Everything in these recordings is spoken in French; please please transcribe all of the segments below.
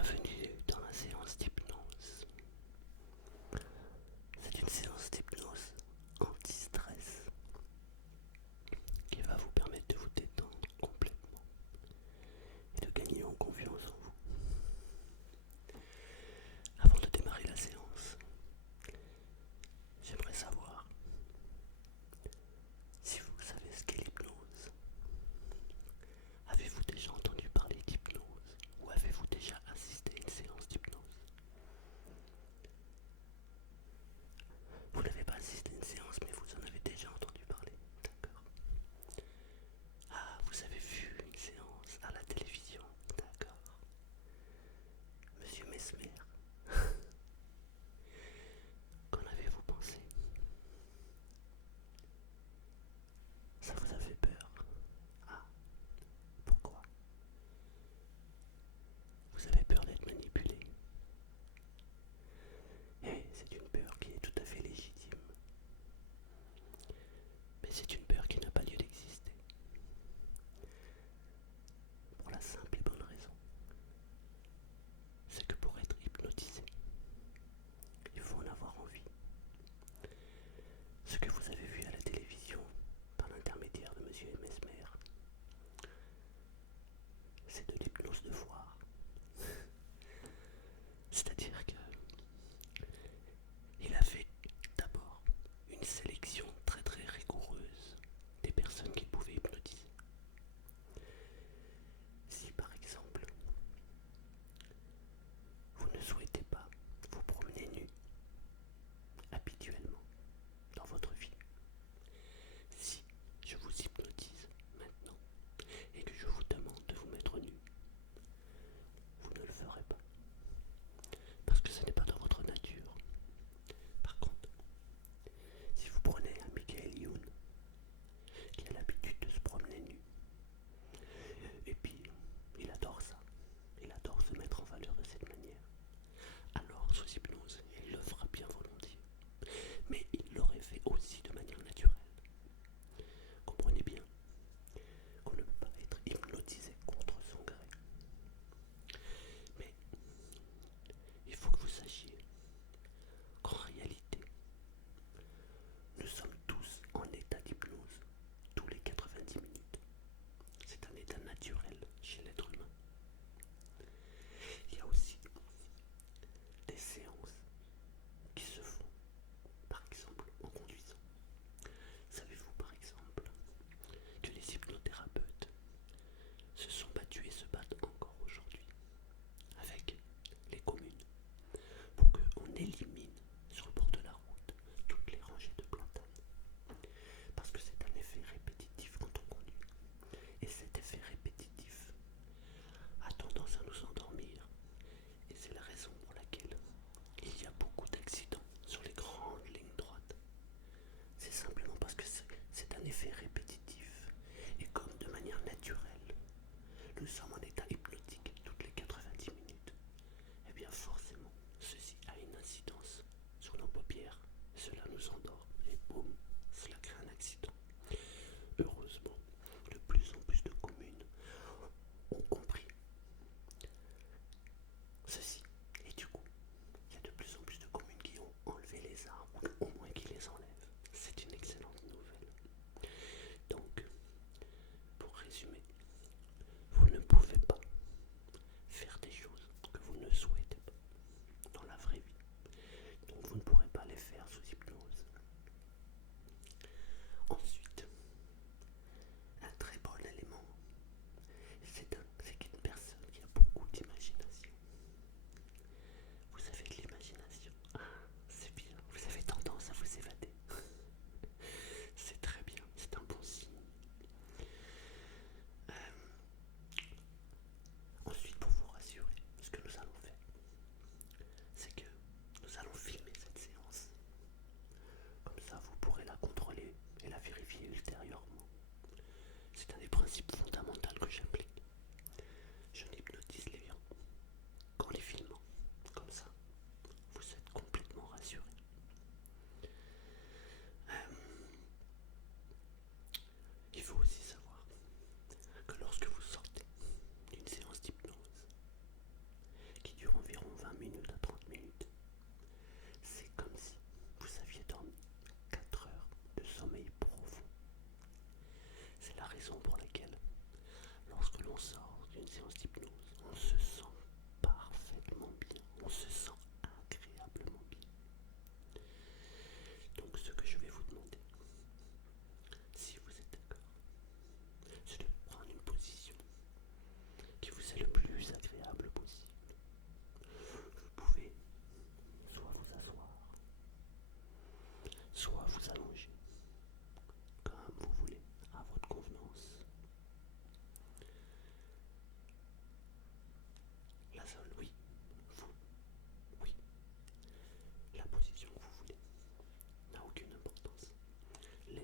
Bienvenue dans la séance d'hypnose. C'est une séance d'hypnose anti-stress qui va vous permettre de vous détendre complètement et de gagner en confiance en vous. Avant de démarrer la séance, j'aimerais savoir si vous savez ce qu'est l'hypnose. Avez-vous déjà entendu parler d'hypnose ou avez-vous déjà assisté à une séance d'hypnose? Vous n'avez pas assisté à une séance, mais vous en avez déjà entendu parler. D'accord. Ah, vous avez vu une séance à la télévision. D'accord. Monsieur Mesmer. Qu'en avez-vous pensé? Ça vous a fait peur? Ah, pourquoi? Vous avez peur d'être manipulé. Et c'est une peur qui est tout à fait légitime. Mais c'est une peur qui n'a pas lieu d'exister. Pour la simple et bonne raison, c'est que pour être hypnotisé, il faut en avoir envie. Ce que vous avez vu à la télévision par l'intermédiaire de Monsieur Mesmer, c'est de l'hypnose de foire. C'est-à-dire que il a fait d'abord une sélection très très rigoureuse des personnes qu'il pouvait hypnotiser. Si par exemple, vous ne souhaitez pas vous promener nu habituellement dans votre vie, si je vous hypnotise maintenant et que je vous demande de vous mettre nu, vous ne le ferez pas. Parce que ce n'est pas dans votre nature. Par contre, si vous prenez un Michael Youn qui a l'habitude de se promener nu, et puis il adore ça, il adore se mettre en valeur de cette manière, alors sous hypnose, il le fera bien volontiers. Mais il l'aurait fait aussi de manière naturelle. Comprenez bien qu'on ne peut pas être hypnotisé contre son gré. Mais il faut que vous sachiez qu'en réalité, nous sommes tous en état d'hypnose tous les 90 minutes. C'est un état naturel chez l'être humain. Il y a aussi des séances qui se font, par exemple, en conduisant. Savez-vous, par exemple, que les hypnothérapeutes se sont battus et se battent encore aujourd'hui avec les communes pour qu'on élimine sur le bord de la route toutes les rangées de platanes. Parce que c'est un effet répétitif quand on conduit. Et cet effet répétitif a tendance à nous endormir. Et c'est la raison pour laquelle il y a beaucoup d'accidents sur les grandes lignes droites. C'est simplement parce que c'est un effet répétitif. Et comme de manière naturelle, nous sommes en état hypnotique toutes les 90 minutes, et bien forcément, ceci a une incidence sur nos paupières. Cela nous endort et boum, cela crée un accident. Heureusement, de plus en plus de communes ont compris ceci. Et du coup, il y a de plus en plus de communes qui ont enlevé les arbres, ou au moins qui les enlèvent. C'est une excellente nouvelle. Donc, pour résumer, vous ne pouvez pas faire des choses que vous ne souhaitez pas dans la vraie vie. Donc vous ne pourrez pas les faire sous hypnose. Ensuite, un très bon élément, c'est qu'une personne qui a beaucoup d'imagination. Vous avez de l'imagination. Ah, c'est bien. Vous avez tendance à vous évader. C'est très bien. C'est un bon signe. Ensuite, pour vous rassurer, ce que nous allons faire, c'est que nous allons filmer cette séance. Comme ça, vous pourrez la contrôler et la vérifier ultérieurement. C'est un des principes fondamentaux que j'applique. Je n'hypnotise les gens qu'en les filmant. Comme ça, vous êtes complètement rassurés. Il faut aussi savoir que lorsque vous sortez d'une séance d'hypnose qui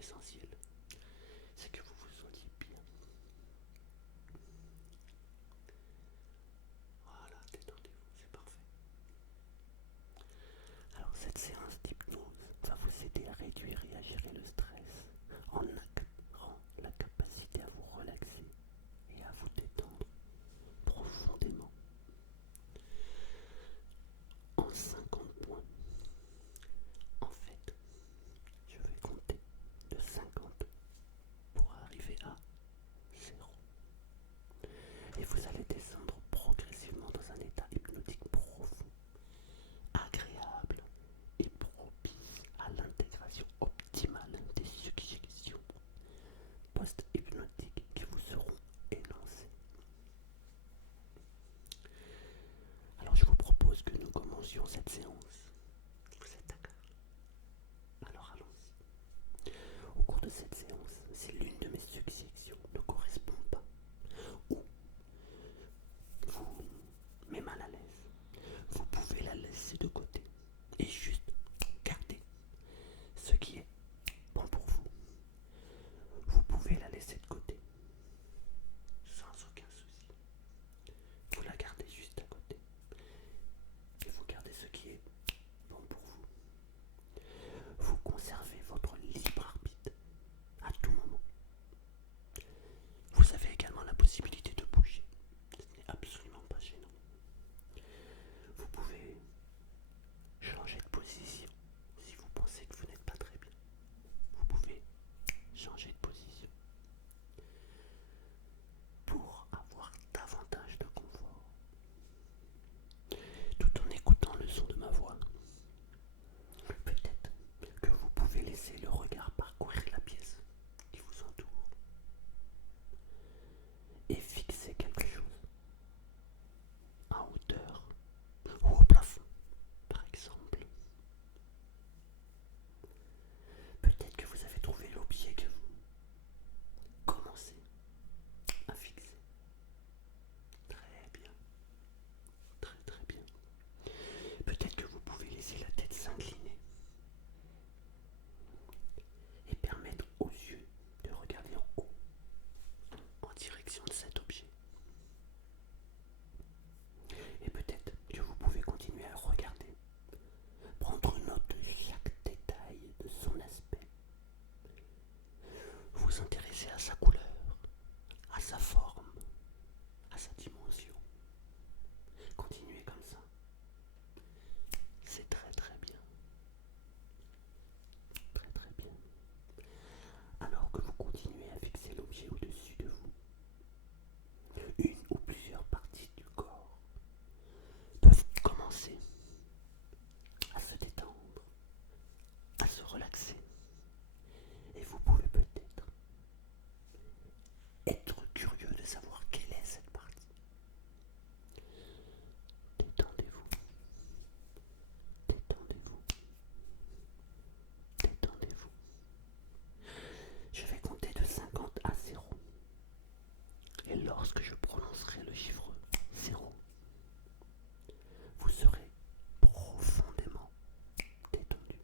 l'essentiel, c'est que vous vous sentiez bien. Voilà, détendez-vous, c'est parfait. Alors cette séance d'hypnose va vous aider à réduire et à gérer le stress en acquérant la capacité à vous relaxer et à vous détendre profondément. En 50 points, en fait, je vais compter de 50 pour arriver à 0. Et vous allez descendre progressivement dans un état hypnotique profond, agréable et propice à l'intégration optimale des suggestions post-hypnotiques qui vous seront énoncées. Alors je vous propose que nous commencions cette séance. Vous êtes d'accord? Alors allons-y. Au cours de cette séance, si l'une de mes suggestions ne correspond pas ou vous met mal à l'aise, vous pouvez la laisser de côté et juste garder ce qui est bon pour vous. Vous pouvez la laisser de côté sans aucun souci. Vous la gardez juste à côté et vous gardez ce qui est bon pour vous. Vous conservez votre libre arbitre à tout moment. Vous avez également la possibilité de bouger. Ce n'est absolument pas gênant. Vous pouvez changer de position si vous pensez que vous n'êtes pas très bien. Vous pouvez changer de position pour avoir davantage de confort, tout en écoutant le son de ma voix. Peut-être que vous pouvez laisser le regard parcourir la pièce qui vous entoure et fixer quelque chose en hauteur ou au plafond, par exemple. Peut-être que vous avez trouvé l'objet que vous commencez à fixer. Très bien, très très bien. Peut-être que vous pouvez laisser la tête s'incliner et permettre aux yeux de regarder en haut, en direction de cet objet. Et peut-être que vous pouvez continuer à regarder, prendre note de chaque détail de son aspect, vous intéresser à sa couleur, à sa forme, à sa dimension. Continuez comme ça. C'est très très bien. Très très bien. Alors que vous continuez à fixer l'objet au-dessus de vous, une ou plusieurs parties du corps peuvent commencer à se détendre, à se relaxer. Et vous pouvez peut-être être curieux de savoir quelle est cette partie. Détendez-vous, détendez-vous, détendez-vous. Je vais compter de 50 à 0. Et lorsque je prononcerai le chiffre 0, vous serez profondément détendu.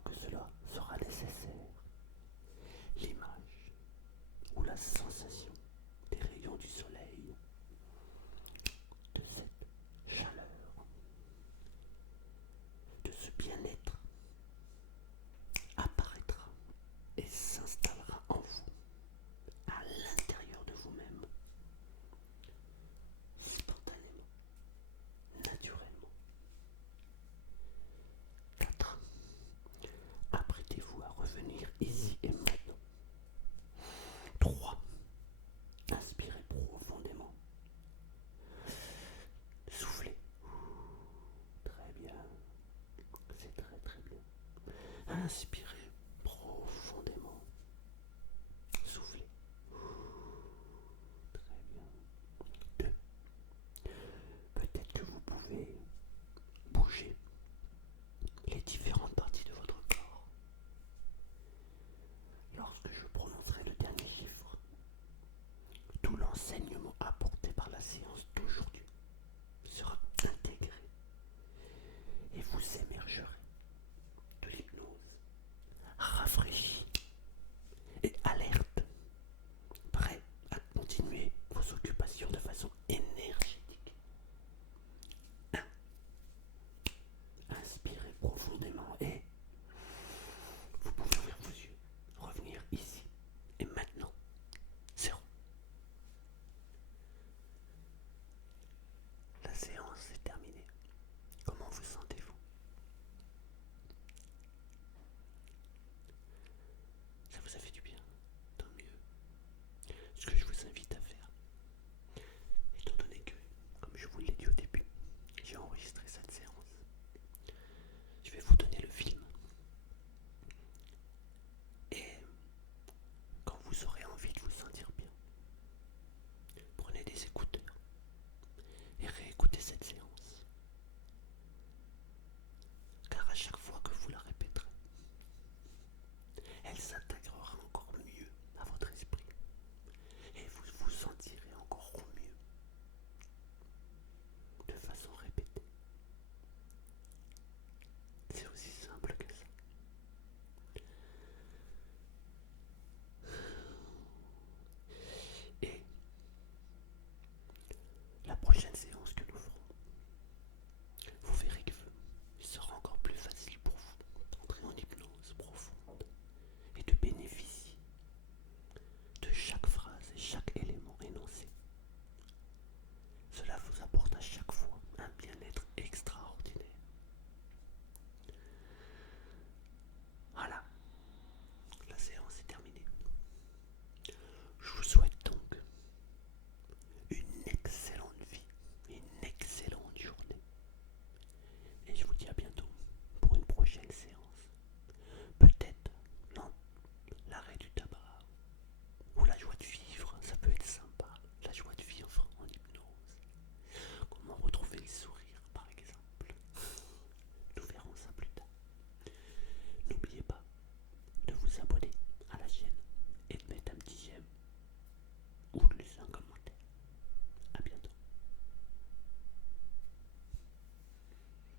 fois que cela sera nécessaire, l'image ou la sensation des rayons du soleil, de cette chaleur, de ce bien-être apparaîtra et s'installera en vous, à l'intérieur de vous-même, spontanément, naturellement. 4. Apprêtez-vous à revenir ici et maintenant. 3. Inspirez profondément. Soufflez. Très bien. C'est très très bien. Inspirez.